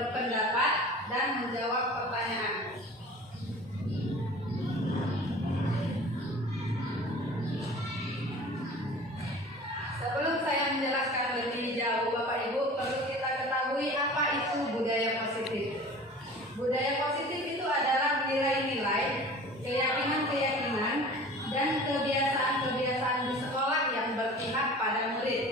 berpendapat dan menjawab pertanyaan. Sebelum saya menjelaskan lebih jauh, Bapak Ibu, perlu kita ketahui apa itu budaya positif. Budaya positif itu adalah nilai-nilai, keyakinan-keyakinan, dan kebiasaan-kebiasaan di sekolah yang berpihak pada murid.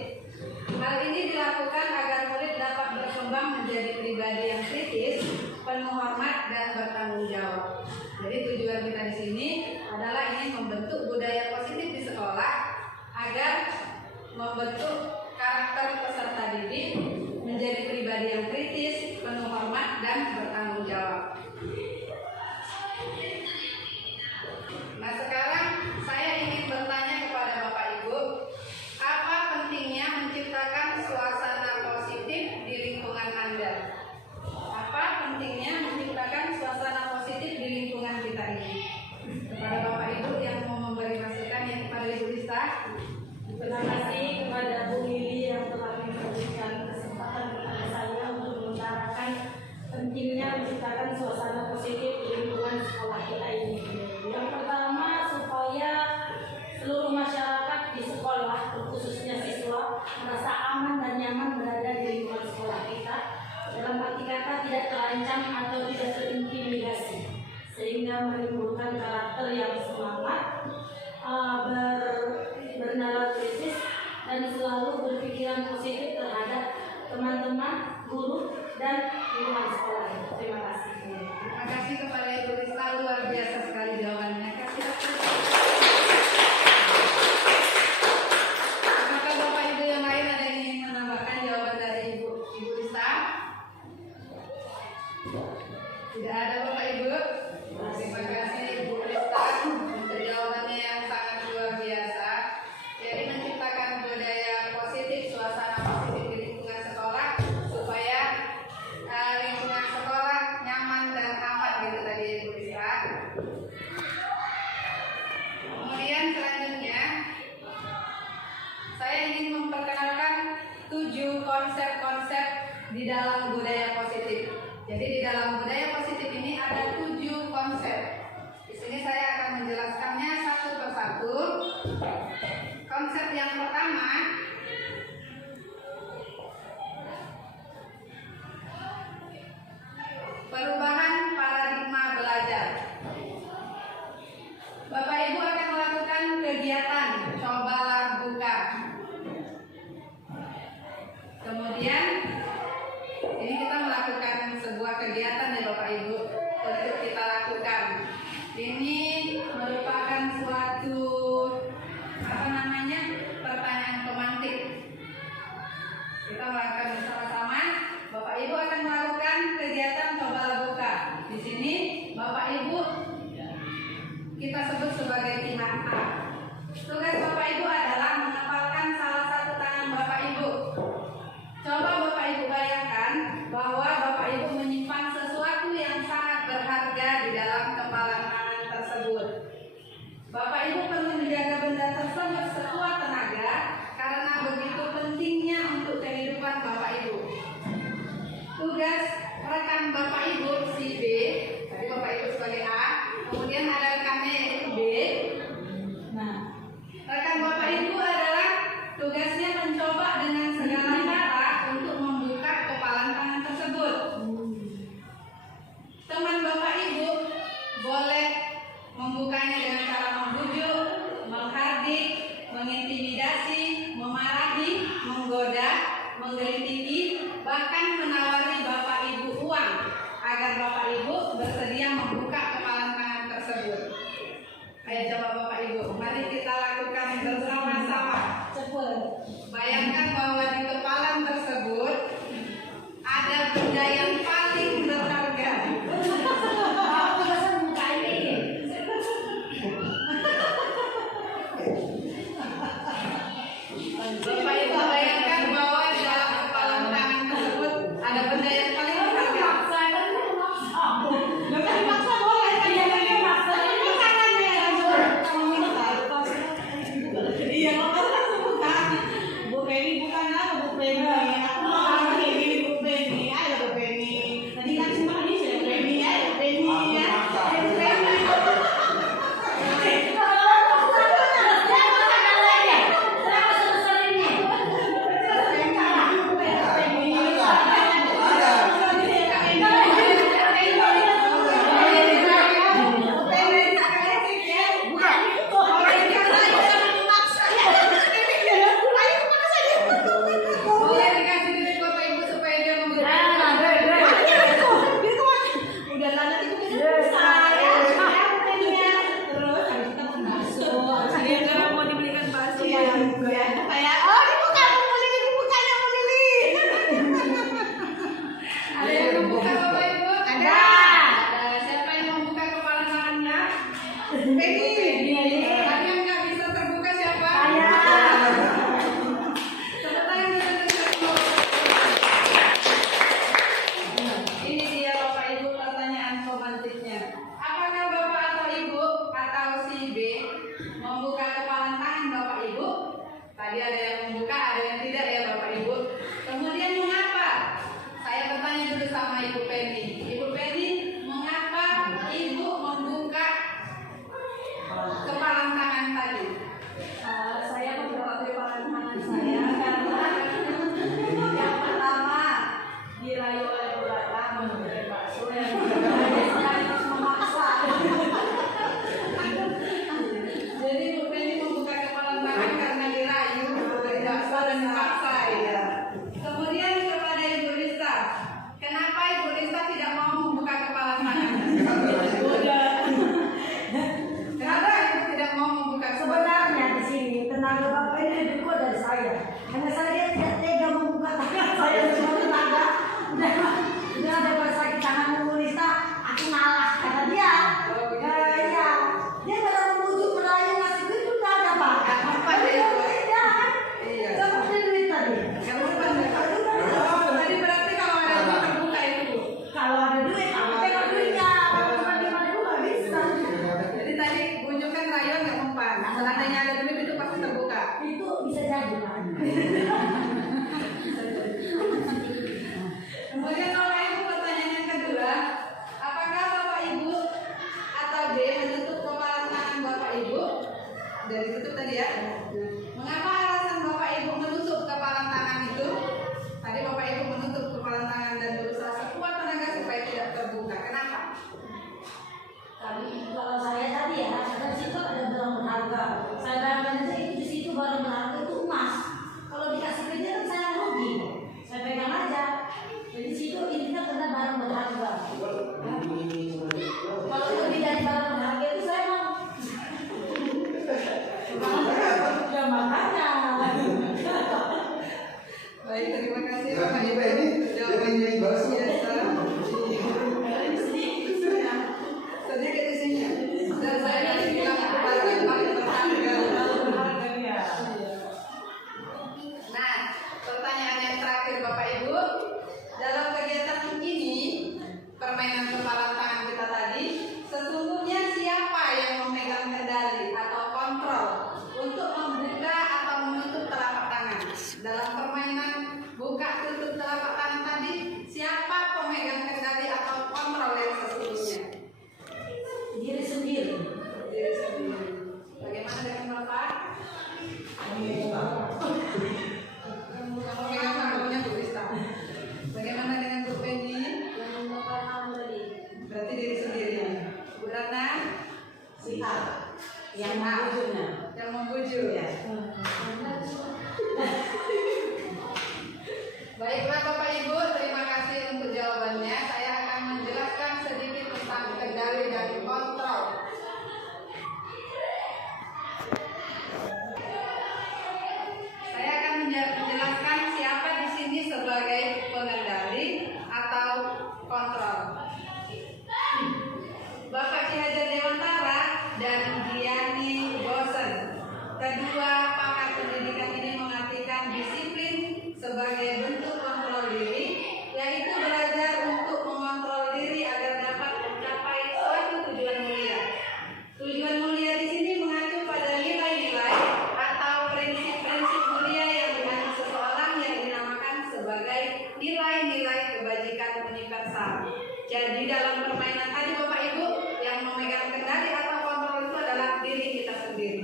Hal ini dilakukan agar murid dapat berkembang menjadi pribadi yang kritis, penuh hormat, dan bertanggung jawab. Jadi tujuan kita di sini adalah ingin membentuk budaya positif di sekolah agar membentuk karakter peserta didik menjadi pribadi yang kritis, penuh hormat, dan bertanggung jawab. Nah, sekarang saya ingin bertanya kepada Bapak Ibu, apa pentingnya menciptakan suasana positif di lingkungan Anda? Apa pentingnya menciptakan suasana positif di lingkungan kita ini? Kepada Bapak Ibu yang mau memberi masukan, yang kepada Ibu Lisa. Terima kasih kepada Bu Lili yang telah memberikan kesempatan kepada saya untuk mengutarakan pentingnya menciptakan suasana positif di lingkungan sekolah kita ini. Yang pertama, supaya seluruh masyarakat di sekolah, khususnya siswa, merasa aman dan nyaman berada di lingkungan sekolah kita. Dalam arti kata tidak terancam atau tidak terintimidasi, sehingga menimbulkan karakter yang semangat, bernalar kritis, dan selalu berpikiran positif terhadap teman-teman, guru, dan lingkungan sekolah. Terima kasih. Terima kasih kepada Ibu Lisa, luar biasa sekali jawabannya. Apakah Bapak Ibu yang lain ada yang ingin menambahkan jawaban dari Ibu Lisa? Tidak ada, Bapak Ibu. Terima kasih Ibu Lisa untuk jawabannya yang sangat luar biasa. Jadi menciptakan budaya positif, suasana positif di lingkungan sekolah supaya lingkungan sekolah nyaman dan aman gitu tadi Ibu Lisa. Kemudian selanjutnya saya ingin memperkenalkan 7 konsep-konsep di dalam budaya positif. Jadi di dalam budaya positif ini ada 7 konsep. Di sini saya akan menjelaskannya satu persatu. Konsep yang pertama, perubahan paradigma belajar. Bapak Ibu akan melakukan kegiatan cobalah buka. Kemudian ini kita melakukan sebuah kegiatan ya Bapak Ibu untuk kita lakukan. Ini merupakan suatu pertanyaan pemantik. Kita melakukan bersama-sama. Bapak Ibu akan melakukan kegiatan cobalah buka. Di sini Bapak Ibu kita sebut sebagai pihak A. Tugas Bapak Ibu adalah menghafalkan salah satu tangan Bapak Ibu. Coba Bapak Ibu bayangkan bahwa Bapak Ibu menyimpan sesuatu yang sangat berharga di dalam kepalan tangan tersebut. Bapak Ibu perlu menjaga benda tersebut sekuat tenaga karena begitu pentingnya untuk kehidupan Bapak Ibu. Tugas rekan Bapak Ibu si B, tadi Bapak Ibu sebagai A, kemudian ada rekannya yaitu B. Nah, rekan Bapak Ibu adalah tugasnya mencoba dengan segala cara untuk membuka kepalan tangan tersebut. Teman Bapak Ibu boleh membukanya dengan cara membujuk, menghardik, mengintimidasi, memarahi, menggoda, menggelitiki, bahkan menawari Bapak Ibu uang agar Bapak Ibu bersedia membuka kepalan tangan tersebut. Ayo coba Bapak Ibu, mari kita lakukan bersama-sama. Cepat. Bayangkan bahwa di kepalan tersebut ada benda yang paling berharga. Bapak Ibu bayangkan bahwa di dalam kepalan tangan tersebut ada benda yang paling berharga. Iya, Bu Feni bukan apa? kasih Ya, Bapak ini Ibu. ini jadi yang balas. Biasa. Sedikit isinya. Dan saya bilang kepada yang paling berharga. Nah, pertanyaan yang terakhir Bapak Ibu, dalam kegiatan ini permainan kepala tangan kita tadi, sesungguhnya siapa yang memegang kendali atau kontrol untuk membuka atau menutup telapak tangan? Dalam permainan buka tutup telapak tangan tadi, siapa pemegang kendali atau kontrol yang sesungguhnya? Diri sendiri. Diri sendiri. Bagaimana dengan Bapak? Yang memegang tangannya Bu Krista. Bagaimana dengan Bu Penny? Yang memegang tadi. Berarti diri sendiri. Bu Rana? Si A. Yang membujuknya. Yang membujuk. Ya. Baiklah Bapak Ibu, terima kasih untuk jawabannya. Saya akan menjelaskan sedikit tentang kendali dan kontrol. Saya akan menjelaskan siapa di sini sebagai pengendali atau kontrol. Bapak Ki Hajar Dewantara dan Diani Bosen. Kedua pakar pendidikan ini mengartikan disiplin sebagai bentuk kontrol diri, yaitu belajar untuk mengontrol diri agar dapat mencapai suatu tujuan mulia. Tujuan mulia di sini mengacu pada nilai-nilai atau prinsip-prinsip mulia yang dianut seseorang yang dinamakan sebagai nilai-nilai kebajikan universal. Jadi dalam permainan tadi Bapak Ibu, yang memegang kendali atau kontrol itu adalah diri kita sendiri.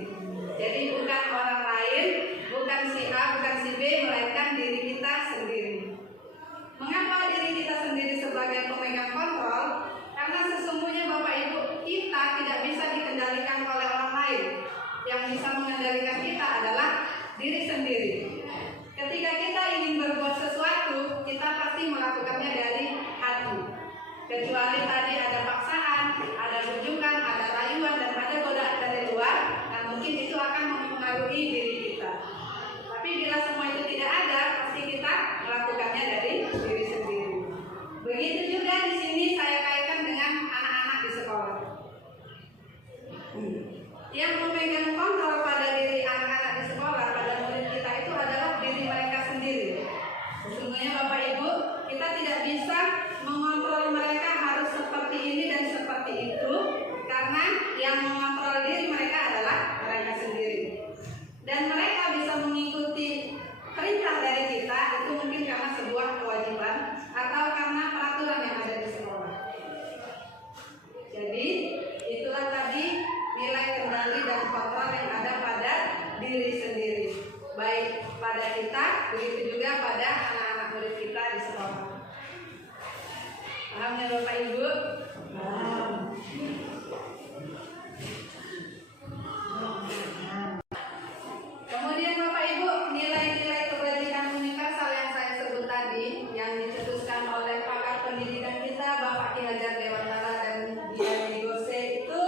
Jadi bukan orang lain, bukan si A, bukan si B, melainkan diri kita sendiri. Mengapa diri kita sendiri sebagai pemegang kontrol? Karena sesungguhnya Bapak Ibu, kita tidak bisa dikendalikan oleh orang lain. Yang bisa mengendalikan kita adalah diri sendiri. Ketika kita ingin berbuat sesuatu, kita pasti melakukannya dari hati. Kecuali tadi ada paksaan, ada bujukan, ada rayuan, dan ada godaan dari luar, nah mungkin itu akan mempengaruhi diri kita. Tapi bila semua itu tidak ada, pasti kita melakukannya dari diri sendiri. Begitu juga di sini saya kaitkan dengan anak-anak di sekolah. Yang memegang kontrol pada diri anak-anak di sekolah, pada murid kita itu adalah diri mereka sendiri. Sesungguhnya Bapak Ibu, kita tidak bisa mengontrol mereka harus seperti ini dan seperti itu, karena yang mengontrol diri mereka adalah mereka sendiri. Dan mereka bisa mengikuti perintah dari kita itu mungkin karena sebuah kewajiban atau karena peraturan yang ada di sekolah. Jadi itulah tadi nilai kendali dan kontrol yang ada pada diri sendiri, baik pada kita, begitu juga pada anak-anak murid kita di sekolah. Paham ya Bapak Ibu? Paham. Kemudian Bapak Ibu, nilai-nilai kebajikan universal yang saya sebut tadi, yang dicetuskan oleh pakar pendidikan kita Bapak Ki Hajar Dewantara dan Diani Gose, itu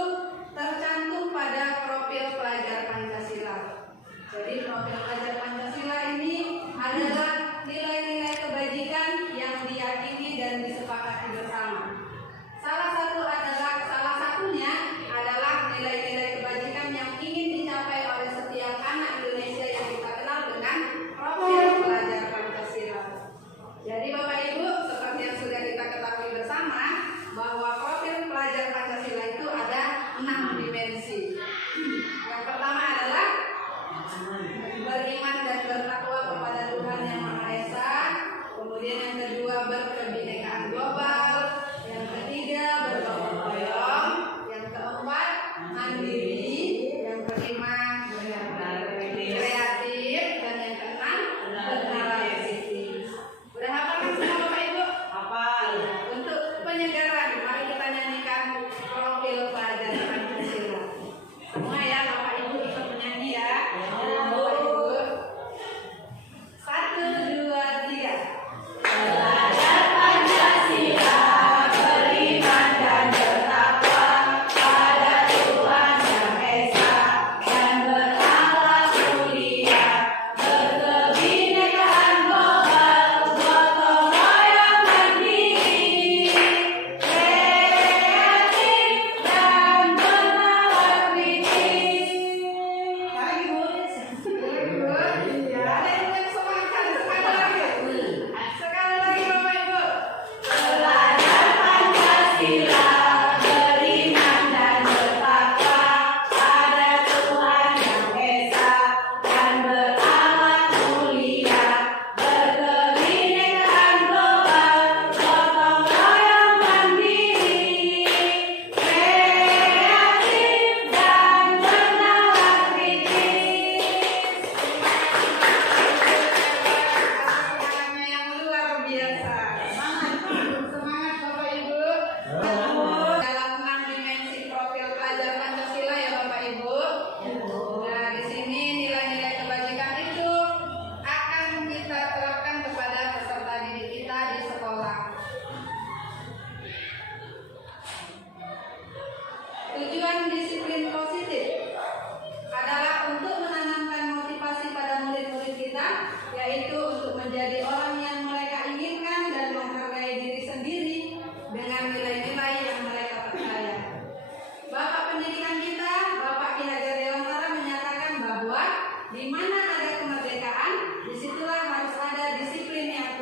tercantum pada profil pelajar Pancasila. Jadi profil pelajar Pancasila ini adalah nilai-nilai kebajikan yang diyakini dan disepakati bersama.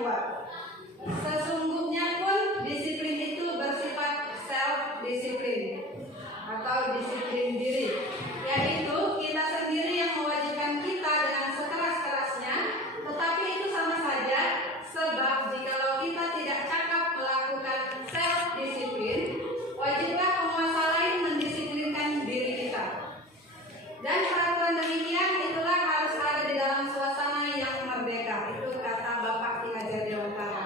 kuat. Sesungguhnya pun disiplin itu bersifat self-disiplin atau disiplin diri, yaitu kita sendiri yang mewajibkan kita dengan sekeras-kerasnya, tetapi itu sama saja, sebab jikalau kita tidak cakap melakukan self-disiplin, wajiblah penguasa lain mendisiplinkan diri kita. Dan peraturan demikian itulah harus ada di dalam suasana yang merdeka. Itu kata Bapak Ki Hajar Dewantara.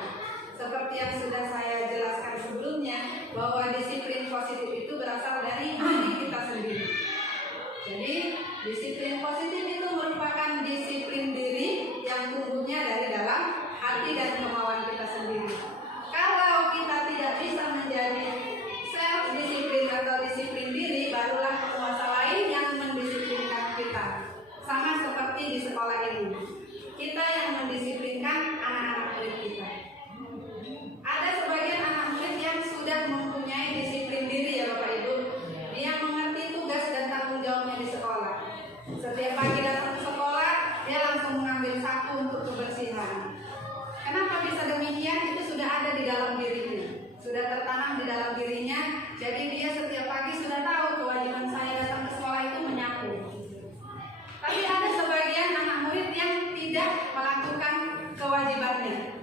Seperti yang sudah saya jelaskan sebelumnya, bahwa disiplin positif itu berasal dari diri kita sendiri. Jadi disiplin positif itu merupakan disiplin diri yang tumbuhnya dari dalam hati dan kemauan kita sendiri. Kalau kita tidak bisa menjadi self-disiplin atau disiplin diri, barulah penguasa lain yang mendisiplinkan kita. Sama seperti di sekolah ini, kita yang mendisiplinkan anak-anak murid kita. Ada sebagian anak murid yang sudah mempunyai disiplin diri, ya Bapak Ibu. Dia mengerti tugas dan tanggung jawabnya di sekolah. Setiap pagi datang ke sekolah, dia langsung mengambil sapu untuk kebersihan. Kenapa bisa demikian? Itu sudah ada di dalam dirinya, sudah tertanam di dalam dirinya. Jadi dia setiap pagi sudah tahu kewajiban saya datang ke sekolah itu menyapu. Tapi ada sebagian anak murid yang tidak melakukan kewajibannya.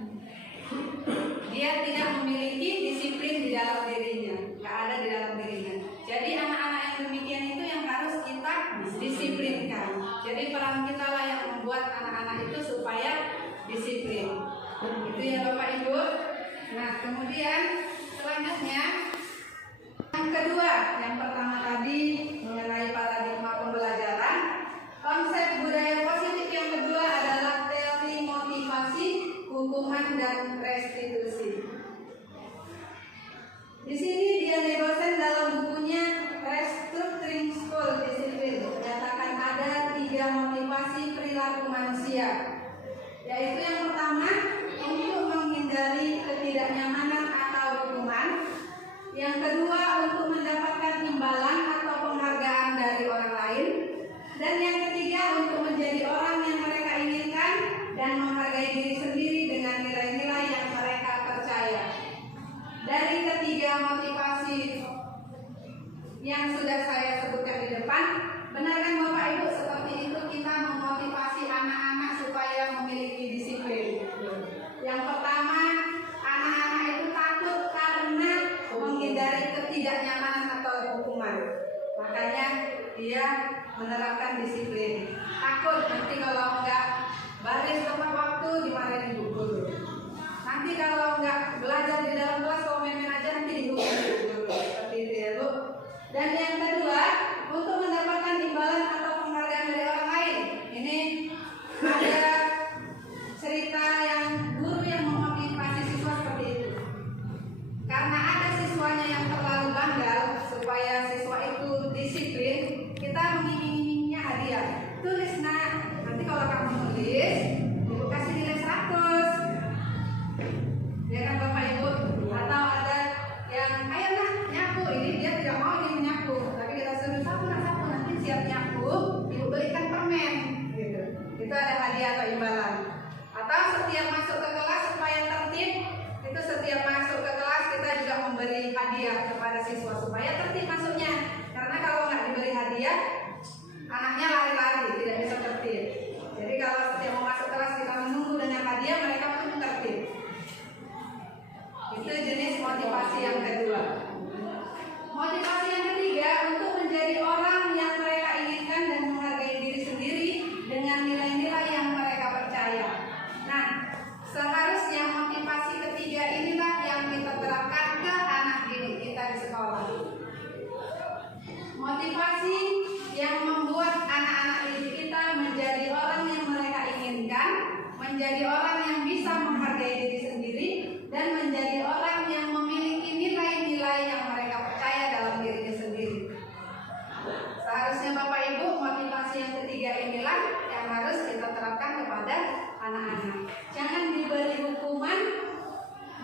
Dia tidak memiliki disiplin di dalam dirinya, nggak ada di dalam dirinya. Jadi anak-anak yang demikian itu yang harus kita disiplinkan. Jadi peran kita lah yang membuat anak-anak itu supaya disiplin. Itu ya Bapak Ibu. Nah kemudian selanjutnya yang kedua, yang pertama tadi mengenai paradigma pembelajaran. Konsep budaya positif yang kedua adalah teori motivasi, hukuman dan restitusi. Di sini Diane dosen dalam bukunya Restructuring School Discipline menyatakan ada 3 motivasi perilaku manusia, yaitu yang pertama untuk menghindari ketidaknyamanan atau hukuman, yang kedua untuk mendapatkan imbalan atau penghargaan dari orang lain, dan yang ketiga untuk menjadi orang yang mereka inginkan dan menghargai diri sendiri dengan nilai-nilai yang mereka percaya. Dari ketiga motivasi yang sudah saya sebutkan di depan, benar kan Bapak Ibu, seperti itu kita memotivasi anak-anak supaya memiliki disiplin. Yang pertama, anak-anak itu takut karena menghindari ketidaknyamanan atau hukuman. Makanya dia menerapkan disiplin. Takut nanti kalau enggak baris tepat waktu dimarahin ibu guru. Nanti kalau enggak belajar di dalam kelas kalau main-main aja nanti dihukum ibu guru. Seperti itu ya Bu. Dan yang kedua, untuk mendapatkan imbalan atau penghargaan dari orang lain. Ini ada cerita yang guru yang memotivasi siswa seperti itu. Karena ada siswanya yang terlalu bandel, supaya siswa itu disiplin, kita mengiming-imingnya hadiah. Tulis nak, nanti kalau kamu nulis, ibu kasih nilai 100. Ya kan Bapak Ibu? Atau ada yang, ayo nak nyapu, ini dia tidak mau dia menyapu, tapi kita suruh sapu nanti siap nyapu, ibu belikan permen, gitu. Itu ada hadiah atau imbalan. Atau setiap masuk ke kelas supaya tertib, itu setiap masuk ke kelas kita juga memberi hadiah kepada siswa supaya tertib masuknya. Karena kalau nggak diberi hadiah, anaknya lari-lari, tidak bisa tertib. Jadi kalau setiap mau masuk kelas kita menunggu dengan hadiah, mereka pun tertib. Itu jenis motivasi yang kedua. Motivasi yang ketiga untuk menjadi orang yang mereka inginkan dan menghargai diri sendiri dengan nilai-nilai yang mereka percaya. Nah, seharusnya motivasi ketiga inilah yang kita terapkan ke anak didik kita di sekolah. Motivasi yang membuat anak-anak didik kita menjadi orang yang mereka inginkan, menjadi orang yang bisa menghargai diri sendiri, dan menjadi orang yang memiliki nilai-nilai yang mereka percaya dalam dirinya sendiri. Seharusnya Bapak Ibu, motivasi yang ketiga inilah yang harus kita terapkan kepada anak-anak. Jangan diberi hukuman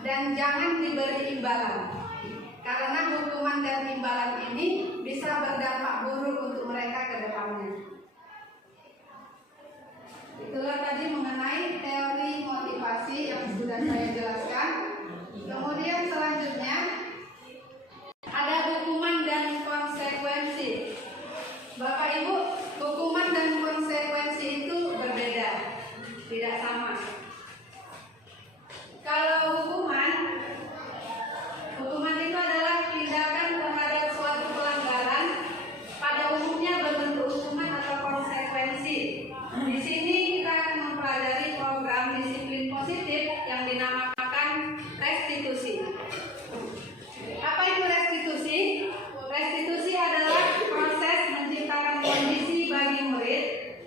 dan jangan diberi imbalan. Karena hukuman dan imbalan ini bisa berdampak buruk untuk mereka ke depannya. Itulah tadi mengenai teori motivasi yang sudah saya jelaskan. Kemudian selanjutnya ada hukuman dan konsekuensi. Bapak Ibu, hukuman dan konsekuensi itu berbeda, tidak sama. Kalau hukuman itu adalah tindakan terhadap suatu pelanggaran, pada umumnya berbentuk hukuman atau konsekuensi. Di sini kita akan mempelajari program disiplin positif yang dinamakan restitusi. Apa itu restitusi? Restitusi adalah proses menciptakan kondisi bagi murid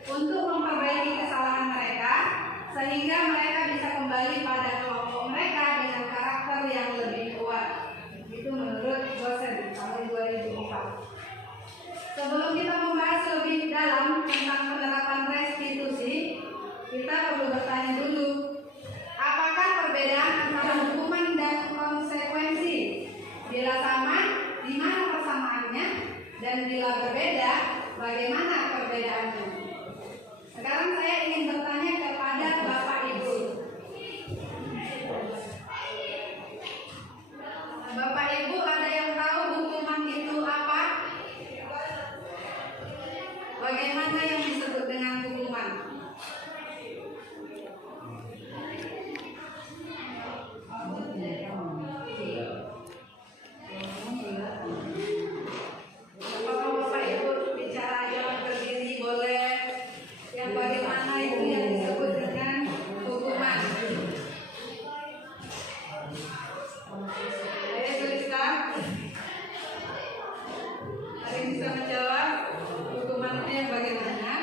untuk memperbaiki kesalahan mereka sehingga mereka bisa kembali pada kelompok mereka dengan karakter yang lebih kuat. Itu menurut dosen tahun 2004. Sebelum kita membahas lebih dalam tentang penerapan restitusi, kita perlu bertanya dulu, apakah perbedaan antara hukuman dan konsekuensi? Bila sama, di mana persamaannya? Dan bila berbeda, bagaimana perbedaannya? Sekarang saya ingin bertanya kepada Bapak Ibu. Bapak Ibu, ada yang tahu hukuman itu apa? Bagaimana yang disebut dengan hukuman? Apakah Bapak Ibu bicara jangan berdiri boleh? Yang bagaimana itu yang disebut dengan hukuman? Ayo tuliskan. Ada yang bisa menjawab? Hukuman itu yang bagaimana?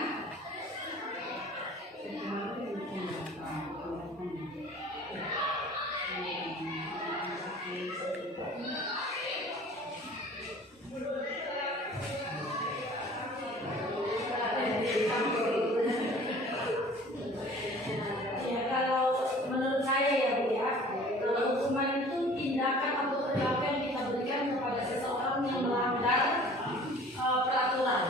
Ya, kalau menurut saya ya Bu ya, kalau hukuman itu tindakan atau perilaku yang kita berikan kepada seseorang yang melanggar peraturan.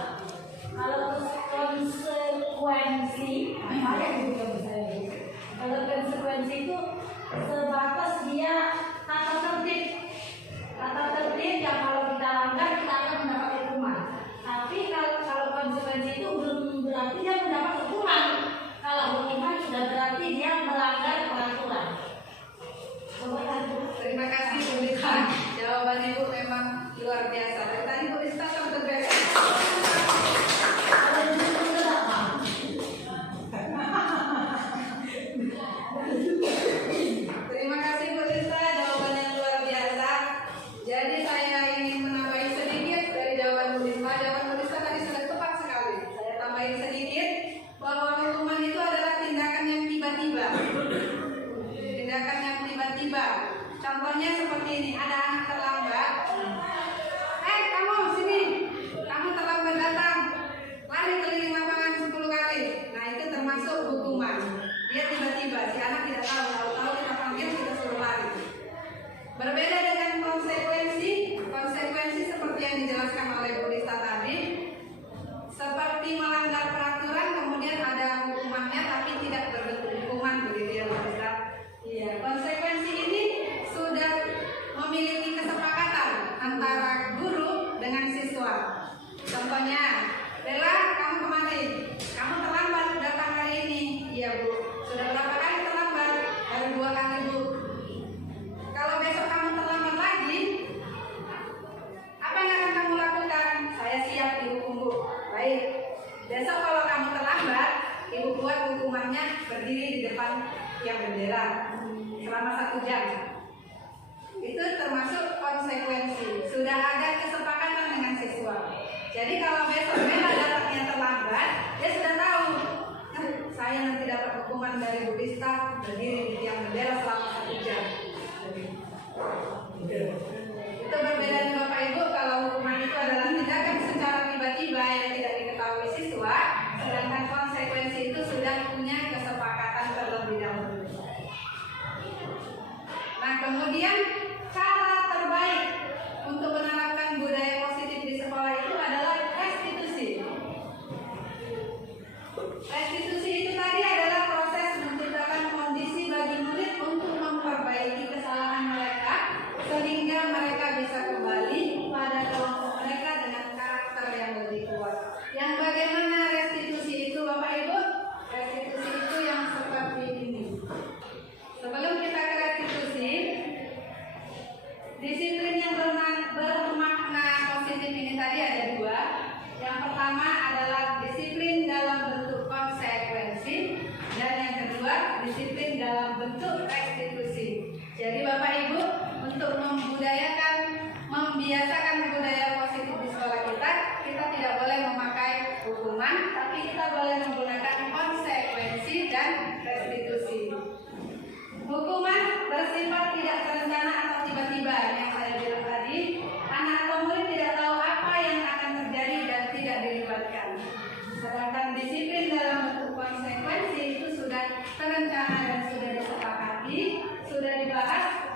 Kalau konsekuensi, apa yang juga bisa Bu? Kalau konsekuensi itu sebatas dia tata tertib yang kalau kita langgar kita akan mendapat hukuman. Tapi kalau konsekuensi itu belum berarti dia mendapat hukuman. Kalau hukuman sudah berarti dia melanggar peraturan. Terima kasih Bu Lista. Jawaban Ibu memang luar biasa. Dari tadi Bu Lista sampai beres. Terima kasih Bu Lista, jawaban yang luar biasa. Jadi saya ingin menambahi sedikit dari jawaban Bu Lista. Jawaban Bu Lista tadi sudah tepat sekali. Saya tambahin sedikit bahwa hukuman itu adalah tindakan yang tiba-tiba. Tindakan yang tiba-tiba. Contohnya seperti ini, ada anak terlambat. Kamu sini. Kamu terlambat datang. Lari keliling lapangan 10 kali. Nah, itu termasuk hukuman. Dia tiba-tiba, si anak tidak tahu kita panggil, kita suruh lari. Berbeda dengan konsekuensi. Konsekuensi seperti yang dijelaskan oleh Bu Lista tadi, seperti melanggar peraturan, kemudian ada hukumannya tapi tidak berbentuk hukuman, begitu ya Bu Lista. Iya, konsekuensi ini sudah memiliki kesepakatan antara guru dengan siswa. Contohnya, Bella, kamu kemari. Kamu terlambat datang hari ini. Iya Bu. Sudah berapa kali terlambat? Baru 2 kali Bu. Kalau besok kamu terlambat lagi, apa yang akan kamu lakukan? Saya siap dihukum Bu. Baik. Besok kalau kamu terlambat, Ibu buat hukumannya berdiri di depan tiang bendera selama 1 jam. Itu termasuk konsekuensi. Sudah ada kesepakatan dengan siswa. Jadi kalau besok Bella datangnya terlambat, dia sudah tahu. Saya nanti dapat hukuman dari Bu Lista berdiri di tiang bendera selama 1 jam. Itu berbeda dengan Bapak Ibu. Kalau hukuman itu adalah tindakan secara tiba-tiba yang tidak diketahui siswa, sedangkan konsekuensi itu sudah punya kesepakatan terlebih dahulu. Nah, kemudian cara terbaik untuk menerapkan budaya positif di sekolah itu adalah restitusi. Restitusi itu tadi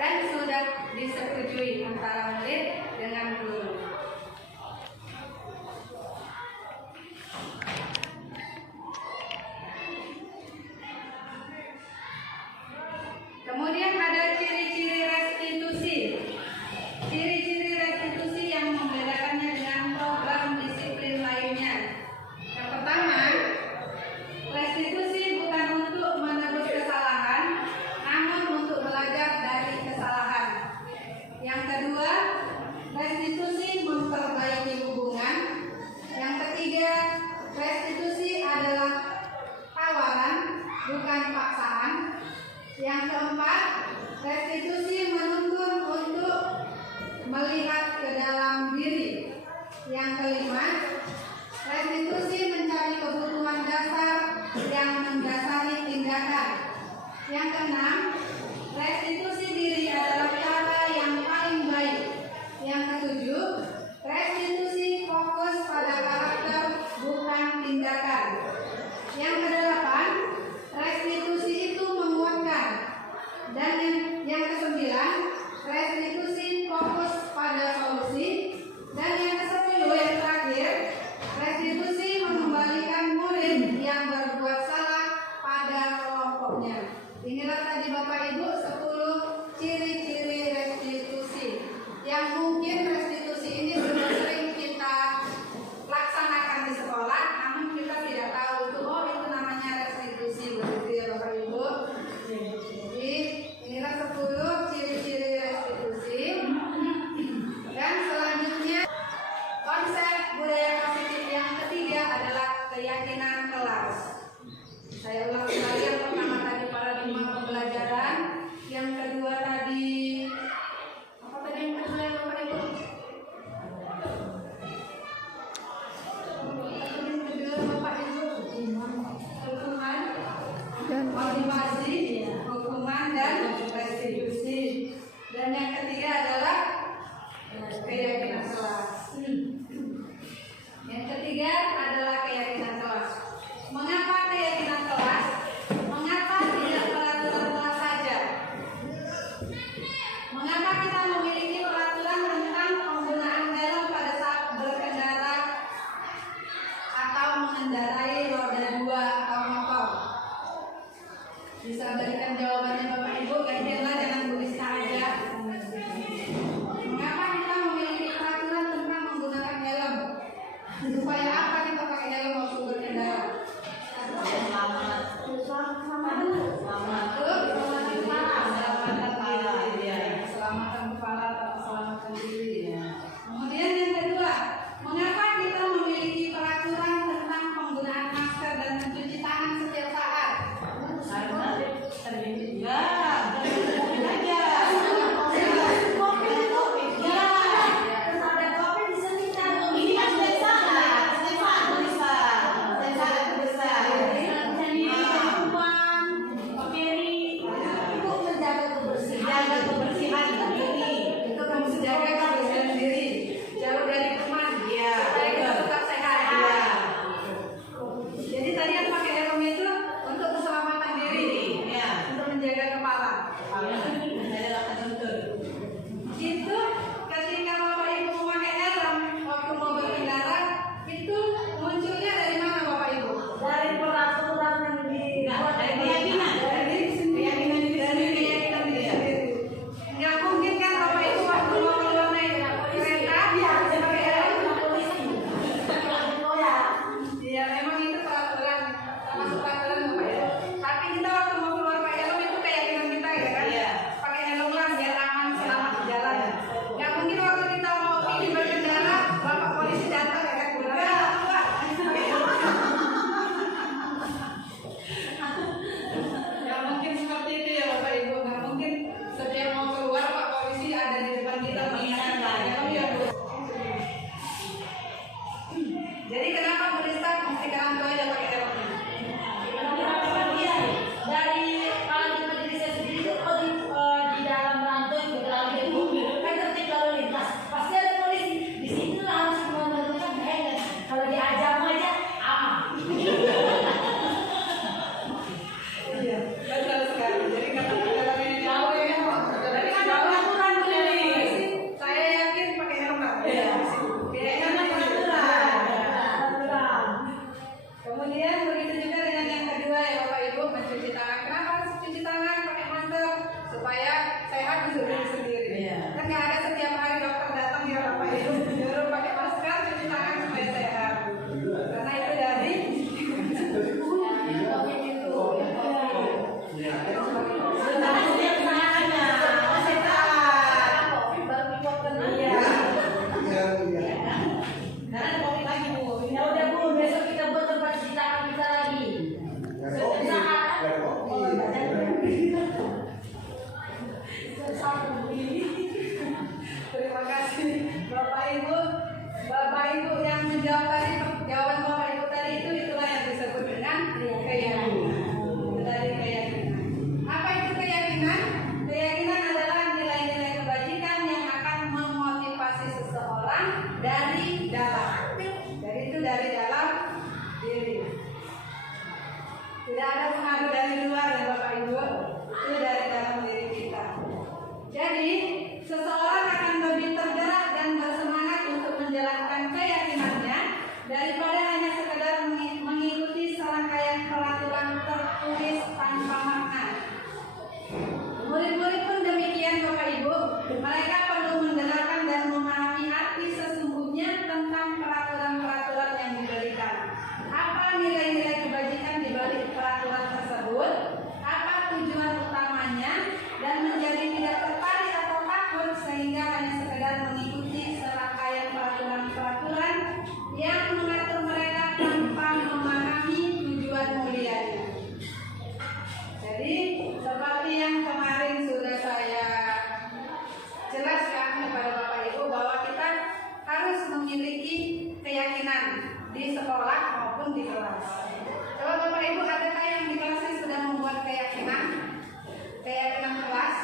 dan sudah disetujui antara murid dengan guru. Kemudian ada ciri-ciri restitusi. Ciri-ciri restitusi yang membedakannya dengan program disiplin lainnya. Yang pertama, restitusi bukan untuk menebus kesalahan, namun untuk belajar dari kesalahan. Yang kedua, restitusi memperbaiki hubungan. Yang ketiga, restitusi adalah tawaran, bukan paksaan. Yang keempat, restitusi menuntun untuk melihat ke dalam diri. Yang kelima, restitusi mencari kebutuhan dasar yang mendasari tindakan. Yang keenam, restitusi diri adalah cara yang paling baik. Yang ketujuh, restitusi fokus pada karakter bukan tindakan. Yang kedelapan, restitusi itu menguatkan. Dan yang kesembilan, restitusi fokus pada solusi. Dan yang kesepuluh, yang terakhir, restitusi mengembalikan murid yang berbuat salah pada kelompoknya. Inilah tadi Bapak Ibu 10 ciri-ciri restitusi. Yang mungkin restitusi ini sudah sering kita laksanakan di sekolah, namun kita tidak tahu itu, oh itu namanya restitusi, begitu ya Bapak Ibu. Jadi inilah 10 ciri-ciri restitusi. Dan selanjutnya konsep budaya positif yang ketiga adalah keyakinan kelas. Saya ulang kembali, yang pertama tadi paradigma pembelajaran, yang kedua tadi apa tadi yang kedua ya Bapak Ibu? Yang kedua Bapak Ibu, hukuman, motivasi, hukuman dan restitusi. Dan yang ketiga adalah keyakinan kelas. Yang ketiga adalah keyakinan kelas. Mengapa keyakinan kelas? Mengapa tidak peraturan kelas saja? Mengapa kita memiliki peraturan tentang penggunaan helm pada saat berkendara atau mengendarai roda 2 atau motor? Bisa berikan jawabannya Bapak Ibu, gantianlah jangan tulis saja. Mengapa kita memiliki peraturan tentang menggunakan helm? Supaya apa kita pakai helm waktu berkendara? Keselamatan kepala sehat disuruh diri sendiri. Kan nggak ada setiap hari dokter datang ya Bapak Ibu nyuruh pakai masker, cuci tangan supaya sehat. Karena itu dari COVID itu. Terima kasih Bapak Ibu yang menjawab tadi, jawaban Bapak Ibu tadi itulah yang disebut dengan keyakinan. Itu dari keyakinan. Apa itu keyakinan? Keyakinan adalah nilai-nilai kebajikan yang akan memotivasi seseorang dari dalam. Jadi itu dari dalam diri. Tidak ada pengaruh dari luar ya Bapak Ibu. Itu dari dalam diri kita. Jadi seseorang akan lebih tergerak dan bersemangat untuk menjalankan keyakinannya daripada hanya sekedar mengikuti serangkaian peraturan tertulis tanpa makna. Murid-murid pun demikian Bapak Ibu. Mereka perlu mendengarkan dan memahami arti sesungguhnya tentang peraturan-peraturan yang diberikan. Apa nilai-nilai kebajikan di balik peraturan tersebut? Apa tujuan utamanya? Dan menjadi tidak tertarik atau takut sehingga hanya sekedar mengikuti serangkaian peraturan-peraturan yang mengatur mereka tanpa memahami tujuan mulianya. Jadi seperti yang kemarin sudah saya jelaskan kepada Bapak Ibu bahwa kita harus memiliki keyakinan di sekolah maupun di kelas. Coba Bapak Ibu, adakah yang di kelasnya sudah membuat keyakinan kelas?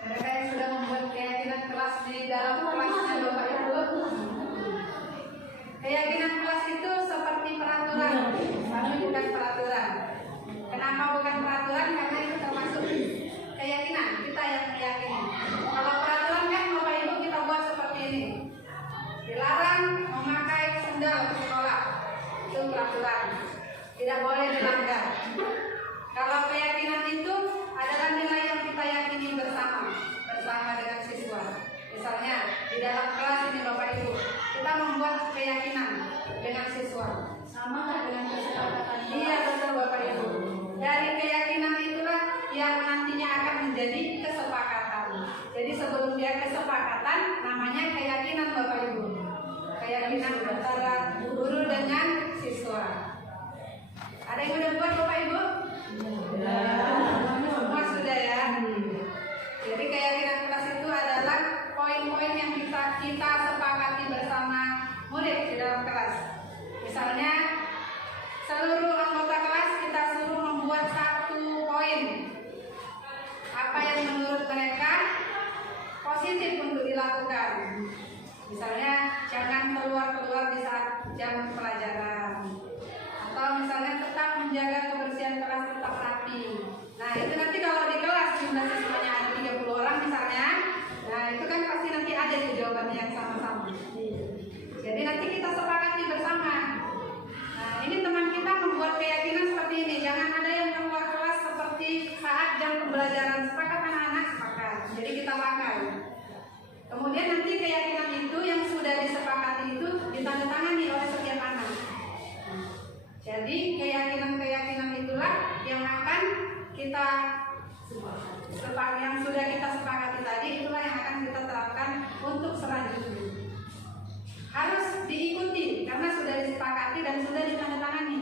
Adakah yang sudah membuat keyakinan kelas di dalam kelasnya Bapak Ibu? Keyakinan kelas itu seperti peraturan, tapi bukan peraturan. Kenapa bukan peraturan? Karena itu termasuk keyakinan, kita yang meyakini. Kalau peraturan kan Bapak Ibu kita buat seperti ini. Dilarang memakai sendal ke sekolah. Itu peraturan. Tidak boleh dilanggar. Kalau keyakinan itu adalah nilai yang kita yakini bersama dengan siswa. Misalnya di dalam kelas ini Bapak Ibu, kita membuat keyakinan dengan siswa. Sama kan dengan kesepakatan? Iya betul Bapak Ibu. Dari keyakinan itulah yang nantinya akan menjadi kesepakatan. Jadi sebelum dia kesepakatan, namanya keyakinan Bapak Ibu. Keyakinan antara guru dengan siswa. Ada yang udah buat Bapak Ibu? Semua sudah ya. Jadi keyakinan kelas itu adalah poin-poin yang kita sepakati bersama murid di dalam kelas. Misalnya seluruh anggota kelas kita suruh membuat satu poin. Apa yang menurut mereka positif untuk dilakukan. Misalnya jangan keluar-keluar di saat jam pelajaran. Atau misalnya tetap menjaga kebersihan kelas tetap rapi. Nah itu nanti kalau di kelas jumlah siswanya ada 30 orang misalnya, nah itu kan pasti nanti ada tuh jawabannya yang sama-sama. Jadi nanti kita sepakati bersama. Nah ini teman kita membuat keyakinan seperti ini. Jangan ada yang keluar kelas seperti saat jam pembelajaran. Sepakat anak-anak? Sepakat. Jadi kita pakai. Kemudian nanti keyakinan itu yang sudah disepakati itu ditandatangani oleh setiap anak. Jadi keyakinan-keyakinan itulah yang akan kita yang sudah kita sepakati tadi, itulah yang akan kita terapkan untuk selanjutnya. Harus diikuti karena sudah disepakati dan sudah ditandatangani.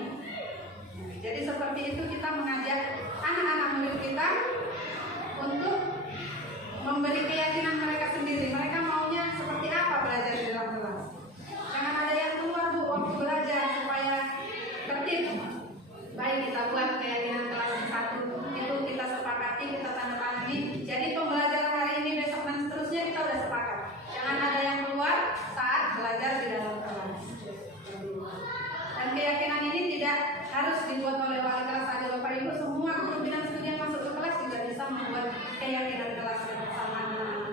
Jadi seperti itu kita mengajak anak-anak murid kita untuk memberi keyakinan mereka sendiri. Mereka maunya seperti apa belajar di dalam kelas. Jangan ada yang keluar Bu waktu belajar supaya tertib. Baik, kita buat keyakinan kelas satu itu kita sepakati, kita tandatangani. Jadi pembelajaran hari ini, besok dan seterusnya kita sudah sepakat. Jangan ada yang keluar saat belajar di dalam kelas. Dan keyakinan ini tidak harus dibuat oleh wali kelas saja Bapak Ibu. Semua guru bidang studi yang masuk ke kelas juga bisa membuat keyakinan kelas bersama anak-anak.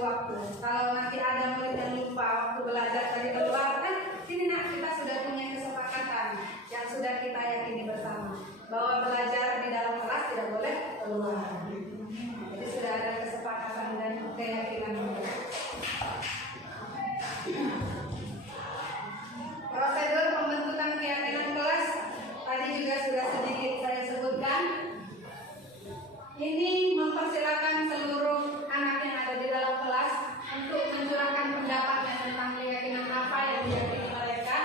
sewaktu. Kalau nanti ada murid yang lupa waktu belajar tadi keluar, kan sini nak kita sudah punya kesepakatan yang sudah kita yakini bersama bahwa belajar di dalam kelas tidak boleh keluar. Jadi sudah ada kesepakatan dan keyakinan juga. Prosedur pembentukan keyakinan kelas tadi juga sudah sedikit saya sebutkan. Ini mempersilakan seluruh anak yang ada di dalam kelas untuk mencurahkan pendapatnya tentang keyakinan apa yang diyakini mereka,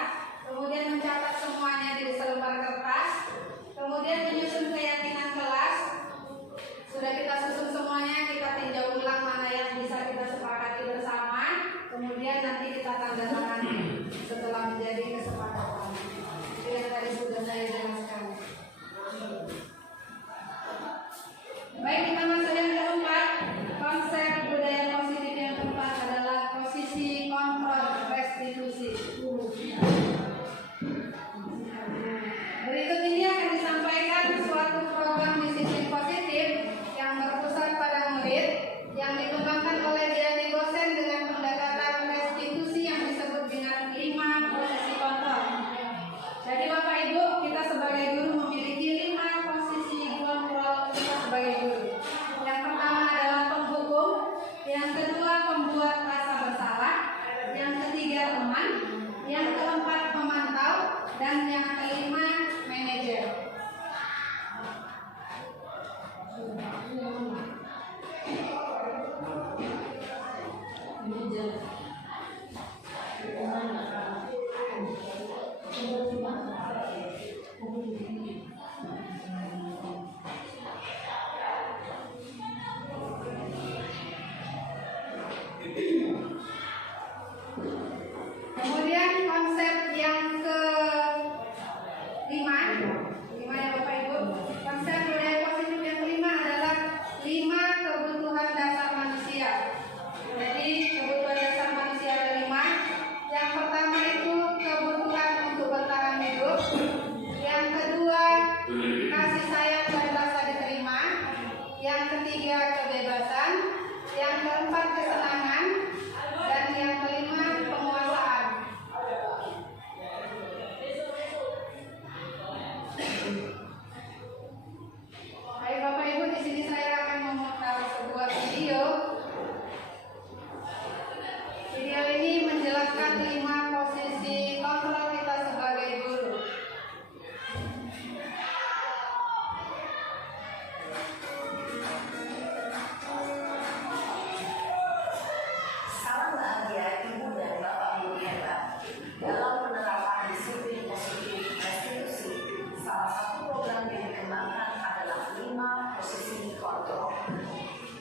kemudian mencatat semuanya di selembar kertas, kemudian menyusun keyakinan kelas. Sudah kita susun semuanya, kita tinjau ulang mana yang bisa kita sepakati bersama, kemudian nanti kita tanda tangani setelah menjadi kesepakatan. Itu yang tadi sudah saya jelaskan. Baik, kita masuk yang keempat. Konsep budaya positif yang keempat adalah posisi kontrol restitusi. Berikut ini akan disampaikan suatu program disiplin positif yang berpusat pada murid yang dikembangkan oleh Diani Gosen dengan pendekatan restitusi yang disebut dengan 5 posisi kontrol. Jadi Bapak Ibu, kita sebagai guru memiliki 5 posisi kontrol kita sebagai guru. Yang pertama adalah penghukum, yang kedua pembuat rasa bersalah, yang ketiga teman, yang keempat pemantau, dan yang kelima manajer. Kemudian konsep yang kelima ya Bapak Ibu. Konsep budaya positif yang kelima adalah 5 kebutuhan dasar manusia. Jadi kebutuhan dasar manusia ada 5. Yang pertama itu kebutuhan untuk bertahan hidup. Yang kedua kasih sayang dan rasa diterima. Yang ketiga kebebasan. Yang keempat kesenangan. Dan yang kelima penguasaan. Baik Bapak Ibu, di sini saya akan memutar sebuah video. Video ini menjelaskan 5 posisi kontrol kita sebagai guru. Salam bahagia Ibu dan Bapak Guru hebat. Dalam penerapan disiplin positif restitusi, salah satu program yang dikembangkan adalah 5 posisi kontrol.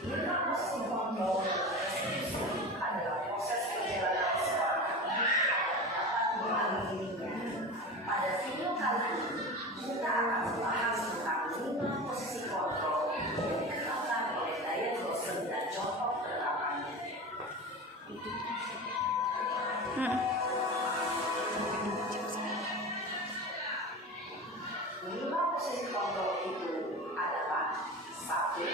5 posisi kontrol restitusi adalah proses perjalanan seorang anak agar dapat mengambil dirinya. Pada video kali ini, kita akan membahas tentang 5 posisi kontrol yang dikenalkan oleh Diani Gosen dan contoh penerapannya. 5 posisi kontrol itu adalah 1.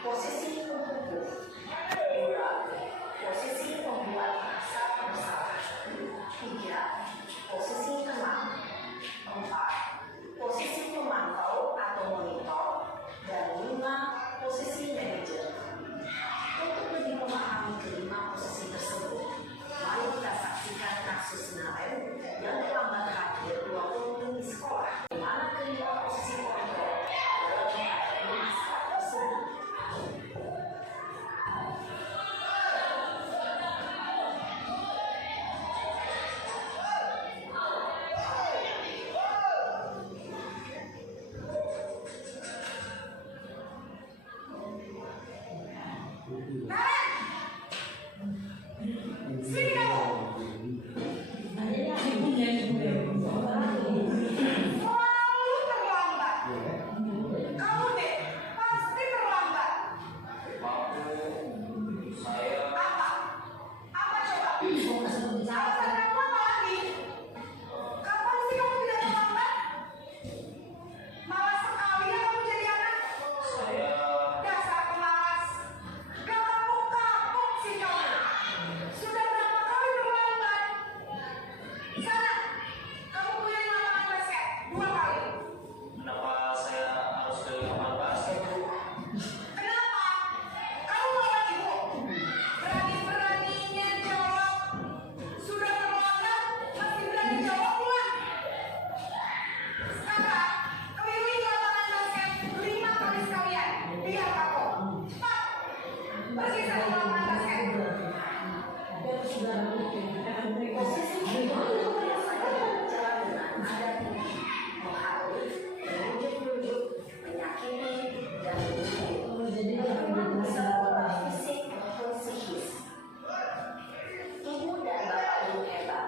Posisi penghukum. 2. Posisi membuat rasa bersalah. 3. Posisi teman. 4. Posisi pemantau atau monitor. Dan 5. Posisi manajer. Untuk lebih memahami kelima posisi tersebut, mari kita saksikan kasus Naren yang terlambat hadir 20 menit di sekolah, di mana kelima posisi kontrol adalah menghadapi masalah tersebut. Selalu terlambat. Kamu deh, pasti terlambat. Apa? Apa coba? Alasan kamu apa lagi? Kapan sih kamu tidak terlambat? Malas sekali ya kamu jadi anak. Dasar pemalas. Gak kapok-kapok sih kamu. saudara itu karena mereka Posisi itu biasanya berjalan dengan nada tinggi, mengharui, menunjuk-nunjuk, menyakiti, dan menunjuk. jadi Memang bisa berubah fisik maupun psikis. Ibu dan bapak ibu hebat.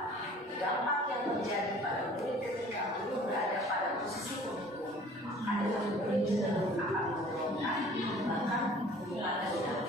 Dampak yang terjadi pada murid ketika guru berada pada posisi pemukul adalah murid cenderung akan menggelombang, bahkan bukan rendah.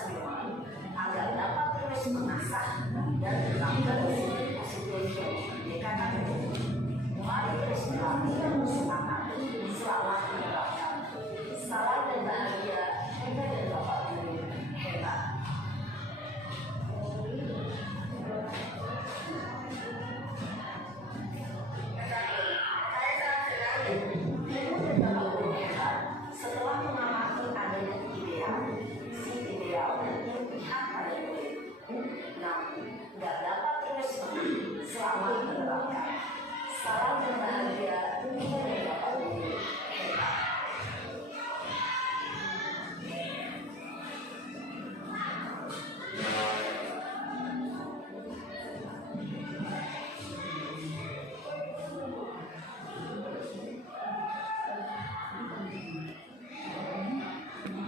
seniman agar dapat terus mengasah dan mengembangkan positif pendidikan itu. Mari terus berlatih dan bersemangat. Selamat menegakkan. Salam dan bahagia. Bunda dan Bapak Guru hebat. Setelah mengamati adanya ideal, si ideal dan pihak pada murid, namun tidak dapat terus selamat menerapkan. Salam dan bahagia Bunda dan Bapak Guru hebat.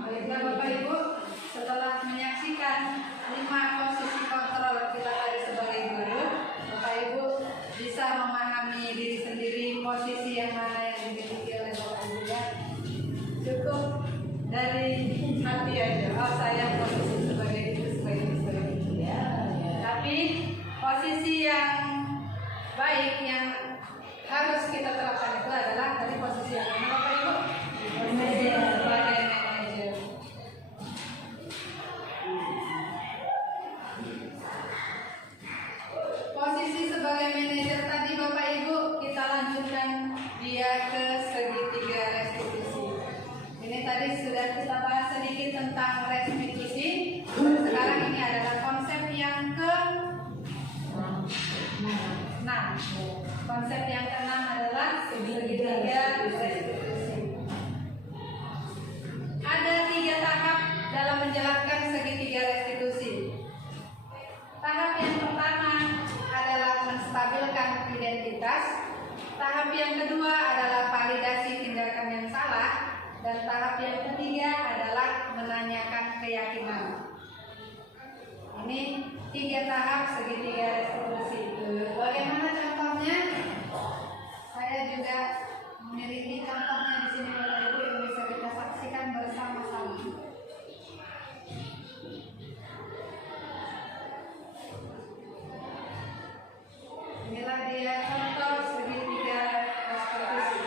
Baiklah Bapak Ibu, setelah menyaksikan 5 posisi kontrol kita tadi sebagai guru, Bapak Ibu bisa memahami diri sendiri posisi yang mana yang dimiliki oleh Bapak Ibu ya. Cukup dari hati aja. Oh saya posisi sebagai itu, sebagai itu, sebagai itu ya. Tapi posisi yang baik yang harus kita terapkan itu adalah dari posisi yang mana Bapak Ibu? Manajer, sebagai manajer. Posisi sebagai manajer tadi Bapak Ibu kita lanjutkan dia ke segitiga restitusi. Ini tadi sudah kita bahas sedikit tentang restitusi. Sekarang ini adalah konsep yang ke-6. Konsep yang ke-6 adalah segitiga restitusi. Ada 3 tahap dalam menjalankan segitiga restitusi. Tahap yang pertama adalah menstabilkan identitas. Tahap yang kedua adalah validasi tindakan yang salah. Dan tahap yang ketiga adalah menanyakan keyakinan. Ini 3 tahap segitiga restitusi itu. Bagaimana contohnya? Saya juga memiliki contohnya di sini Bapak Ibu yang bisa kita saksikan bersama-sama. Inilah dia contoh segitiga restitusi.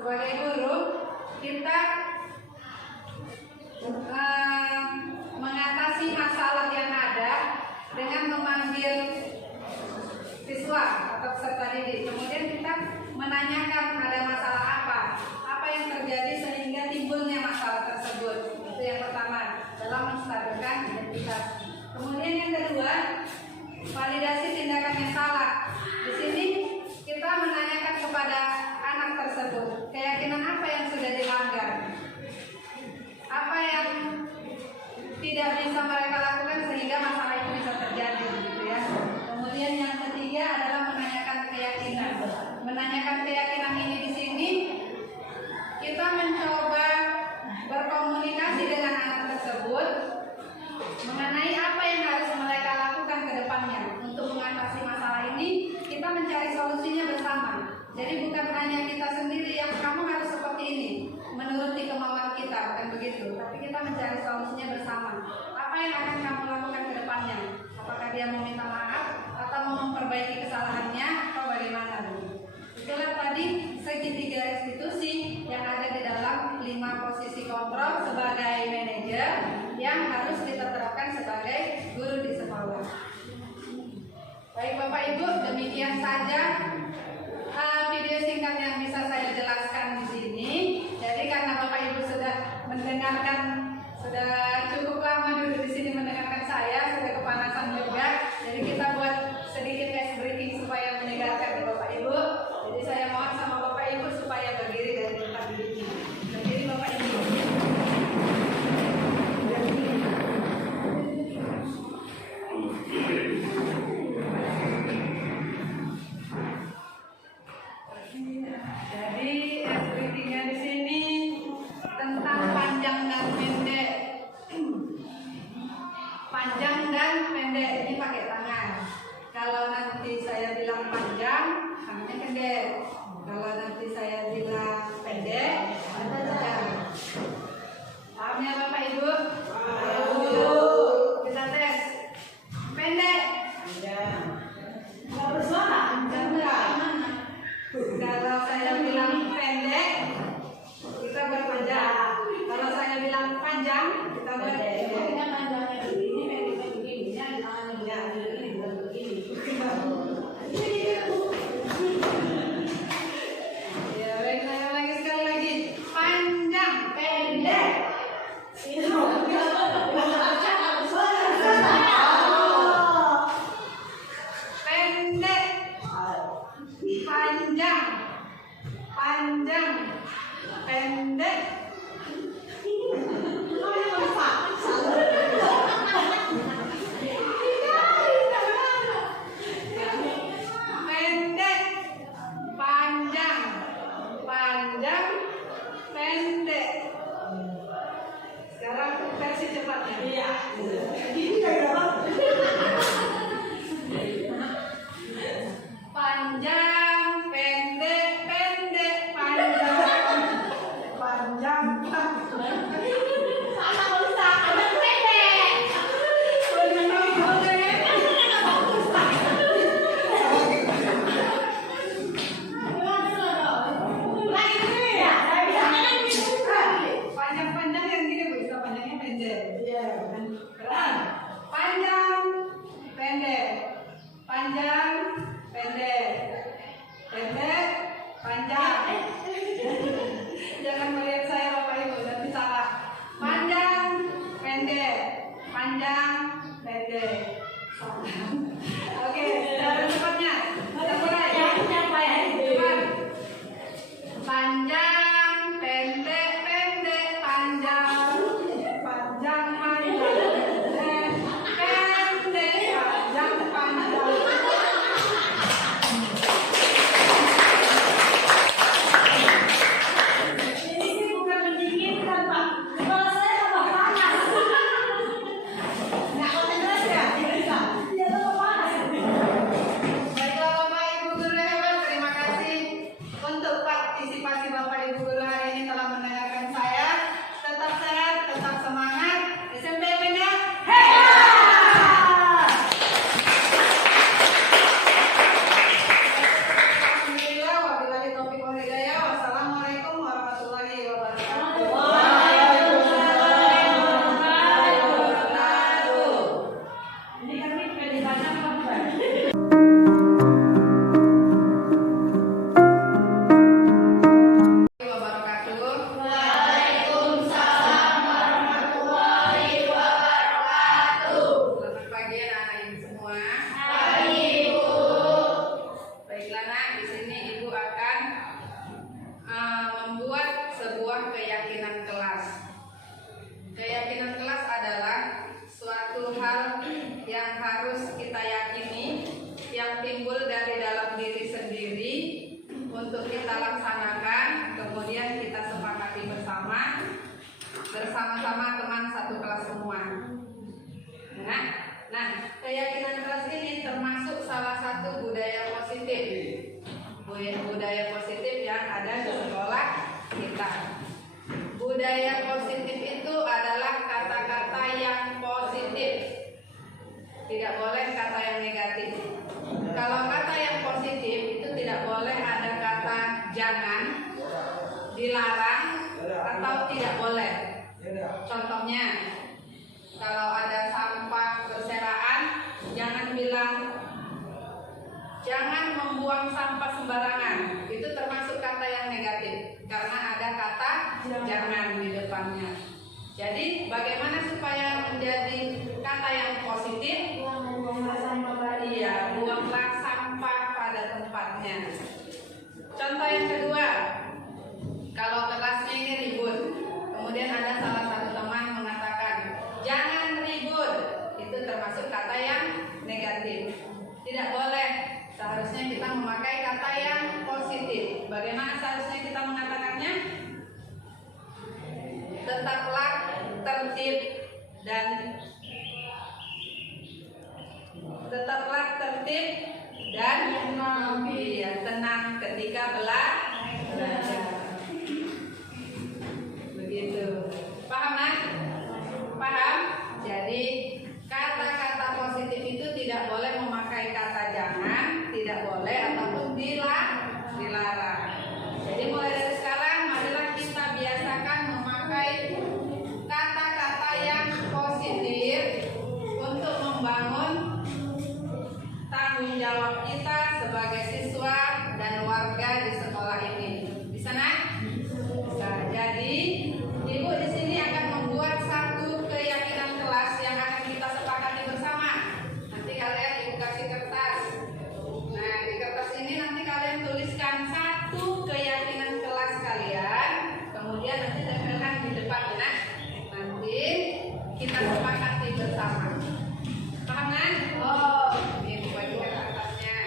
sebagai guru kita mengatasi masalah yang ada dengan memanggil siswa atau peserta didik. Kemudian kita menanyakan ada masalah apa yang terjadi sehingga timbulnya masalah tersebut. Itu yang pertama dalam menstabilkan identitas. Kemudian yang kedua, validasi tindakan yang salah. Di sini kita menanyakan kepada anak tersebut keyakinan apa yang sudah dilanggar, apa yang tidak bisa mereka lakukan sehingga masalah itu bisa terjadi, gitu ya. Kemudian yang ketiga adalah menanyakan keyakinan. Menanyakan keyakinan ini di sini kita mencoba berkomunikasi dengan anak tersebut mengenai apa yang harus mereka lakukan ke depannya untuk mengatasi masalah ini. Kita mencari solusinya bersama. Jadi bukan hanya kita sendiri yang kamu harus seperti ini menuruti kemauan kita, bukan begitu. Tapi kita mencari solusinya bersama. Apa yang akan kamu lakukan ke depannya? Apakah dia mau minta maaf atau mau memperbaiki kesalahannya atau bagaimana? Itulah tadi segitiga restitusi yang ada di dalam 5 posisi kontrol sebagai manajer yang harus kita terapkan sebagai guru di sekolah. Baik Bapak Ibu, demikian saja video singkat yang bisa saya jelaskan di sini. Jadi karena Bapak Ibu sudah mendengarkan, sudah cukup lama dulu di sini mendengarkan saya, sudah kepanasan juga. Jadi kita buat sedikit ice breaking supaya menyegarkan di Bapak Ibu. Jadi saya mohon sama Bapak Ibu supaya berdiri dari tempat duduknya. Berdiri Bapak Ibu. Jadi briefingnya di sini tentang panjang dan pendek. Panjang dan pendek ini pakai tangan. Kalau nanti saya bilang panjang, tangannya pendek. Kalau nanti saya bilang pendek, panjang. Paham ya Bapak Ibu? Ayo kita tes. Pendek. Nggak bersuara. Kalau saya bilang pendek, kita berpanjang. Kalau saya bilang panjang, kita berpendek. Ini panjangnya begini, pendeknya begini. Ini ada tangannya begini, bukan begini. Ya, baik, saya ulangi sekali lagi. Panjang, pendek. Pendek. Panjang, panjang, pendek. Pendek, panjang, panjang, pendek. Sekarang versi cepatnya. Iya. Panjang, pendek, pendek, panjang, panjang, sama usah, ada pendek. Panjang-panjang yang gini bisa panjangnya pendek. Iya. Keren. keyakinan kelas? Keyakinan kelas adalah suatu hal yang harus kita yakini, yang timbul dari dalam diri sendiri untuk kita laksanakan, kemudian kita sepakati bersama-sama teman satu kelas semua. Nah, keyakinan kelas ini termasuk salah satu budaya positif. Budaya positif yang ada di sekolah kita. Budaya positif itu adalah kata-kata yang positif. Tidak boleh kata yang negatif. Kalau kata yang positif itu tidak boleh ada kata jangan, dilarang, atau tidak boleh. Contohnya, kalau ada sampah berserakan, jangan bilang jangan membuang sampah sembarangan. Itu termasuk kata yang negatif karena ada kata jangan di depannya. Jadi bagaimana supaya menjadi kata yang positif? Iya, buanglah sampah pada tempatnya. Contoh yang kedua, kalau kelasnya ini ribut, kemudian ada salah satu teman mengatakan jangan ribut, itu termasuk kata yang negatif. Tidak boleh. Seharusnya kita memakai kata yang positif. Bagaimana seharusnya kita mengatakannya? Tetaplah tertib dan tenang ketika belajar. Begitu. Paham kan? Paham? Jadi kata-kata positif itu tidak boleh memakai kata jangan, tidak boleh ataupun dilarang. Jadi mulai dari sekarang marilah kita biasakan memakai kata-kata yang positif untuk membangun tanggung jawab kita sebagai siswa dan warga di sekolah ini. Bisa nak? Bisa. Jadi Ibu di sini akan membuat satu keyakinan kelas yang akan kita sepakati bersama. Nanti kalian Ibu kasih kertas. Nah, di kertas ini nanti kalian tuliskan satu keyakinan kelas kalian. Kemudian nanti tempelkan di depan ya. Nanti kita sepakati bersama. Paham kan? Oh, ini buatkan kertasnya.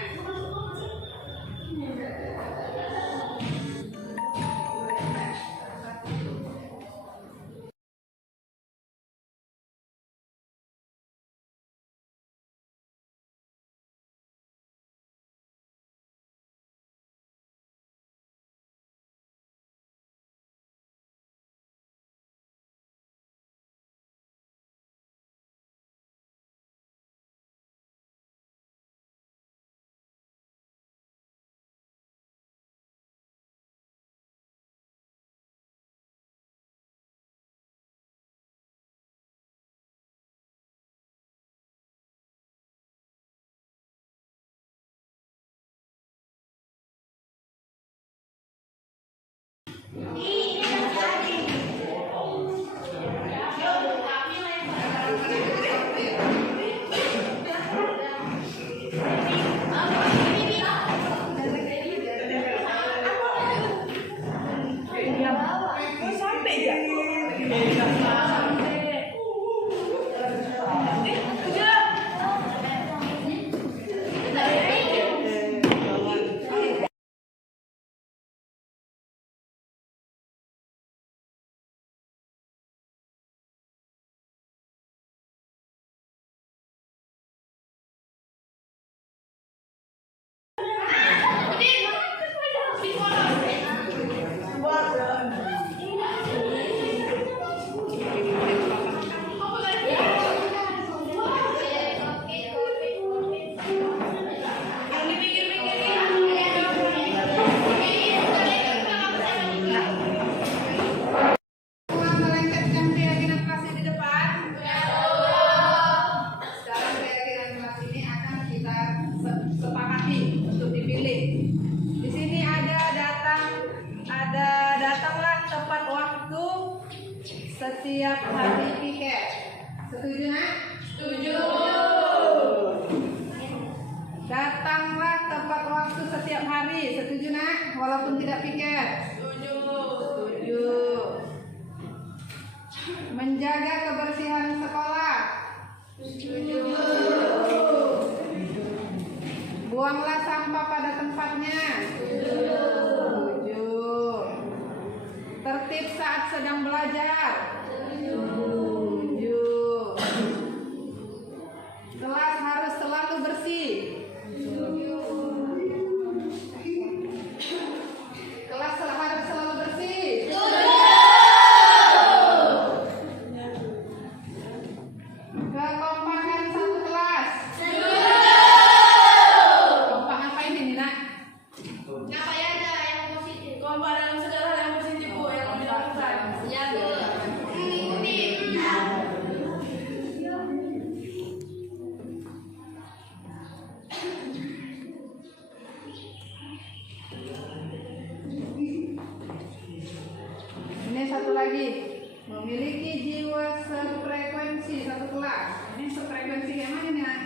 setiap hari piket. Setuju nak? Setuju. Datanglah tepat waktu setiap hari. Setuju nak? Walaupun tidak piket. Setuju. Setuju. belajar? Setuju. Kelas harus selalu bersih. Kelas harus selalu bersih. Kekompakan satu kelas. Kompak ngapain ini, Nak? Kompak dalam segala hal yang positif, Bu, yang mau dilakukan. Ini satu lagi, memiliki jiwa sefrekuensi satu kelas. Ini sefrekuensi kayak mana nih, Nak?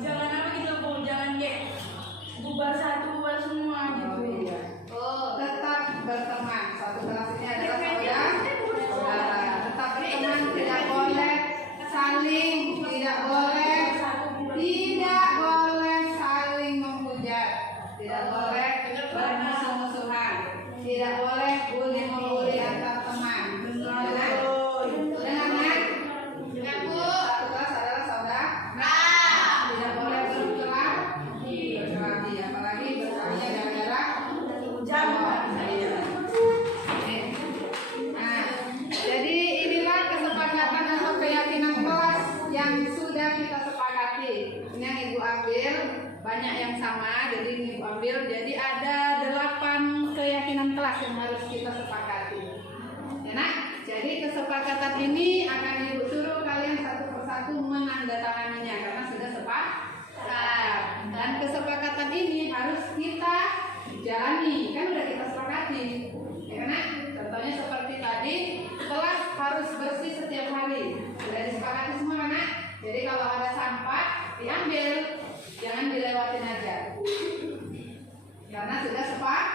Jangan apa gitu, Bu, jangan kayak bubar satu, bubar semua gitu. Iya. Tetap berteman. Satu kelas ini adalah saudara. Tetap berteman, tidak boleh saling, tidak boleh saling menghujat, tidak boleh bermusuh-musuhan, tidak boleh bully antar teman. Dengar, Nak? Satu kelas adalah saudara. Tidak boleh berkelahi, apalagi berkelahi gara-gara jawaban. Nah, jadi inilah kesepakatan atau keyakinan kelas yang sudah kita sepakati. Ini yang Ibu ambil, banyak yang sama, jadi ini Ibu ambil. Jadi ada 8 keyakinan kelas yang harus kita sepakati. Ya, Nak? Jadi kesepakatan ini akan Ibu suruh kalian satu persatu menandatanganinya karena sudah sepakat. Dan kesepakatan ini harus kita jalani, kan udah kita sepakati. Ya, Nak? Contohnya seperti tadi, kelas harus bersih setiap hari. Sudah disepakati semua, kan, Nak? Jadi kalau ada sampah diambil, jangan dilewatin aja. Karena sudah sepakat.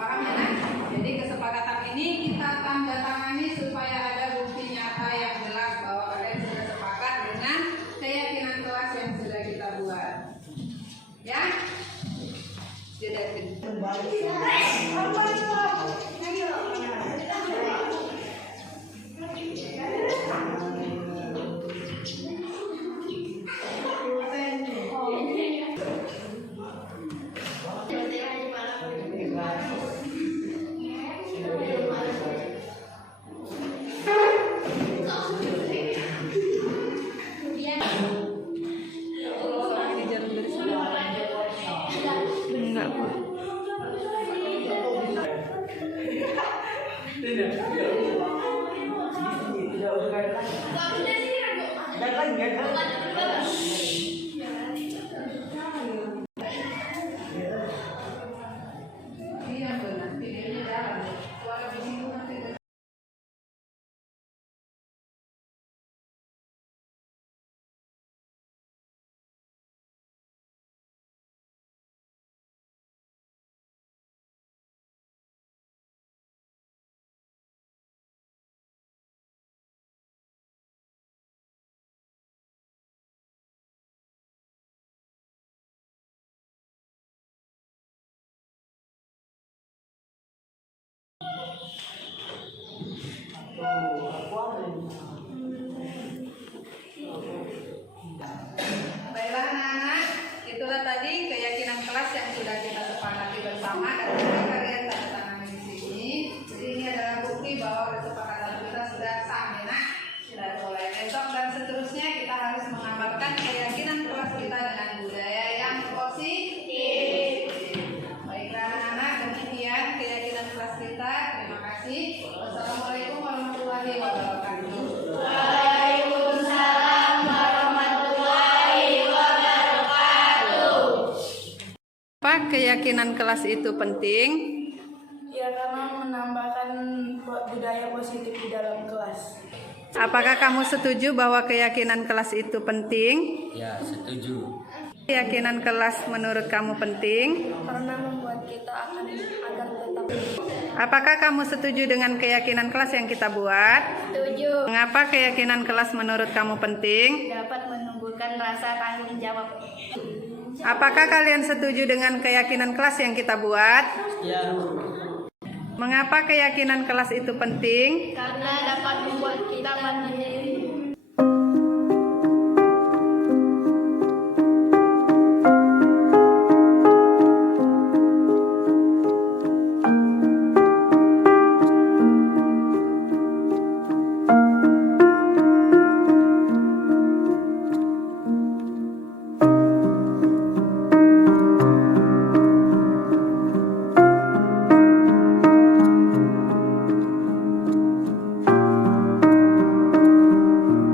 Paham ya, Nak? Jadi kesepakatan ini kita tanda tangani supaya ada bukti nyata yang jelas bahwa kalian sudah sepakat dengan keyakinan kelas yang sudah kita buat. Ya? Sudah. Iya benar, videonya jalan. Suara bising nanti. Baiklah anak-anak, itulah tadi keyakinan kelas yang sudah kita sepakati bersama dan juga kalian tanda tangan di sini. Jadi ini adalah bukti bahwa kesepakatan kita sudah sah, ya, Nak. Dan mulai besok dan seterusnya kita harus mengamalkan keyakinan kelas kita dengan budaya yang positif. Baiklah anak-anak, demikian keyakinan kelas kita. Terima kasih. Wassalamualaikum warahmatullahi wabarakatuh. Apa keyakinan kelas itu penting? Ya, karena menambahkan budaya positif di dalam kelas. Apakah kamu setuju bahwa keyakinan kelas itu penting? Ya, setuju. Keyakinan kelas menurut kamu penting? Karena membuat kita agar tetap. Apakah kamu setuju dengan keyakinan kelas yang kita buat? Setuju. Mengapa keyakinan kelas menurut kamu penting? Dapat menumbuhkan rasa tanggung jawab. Apakah kalian setuju dengan keyakinan kelas yang kita buat? Ya. Mengapa keyakinan kelas itu penting? Karena dapat membuat kita mandiri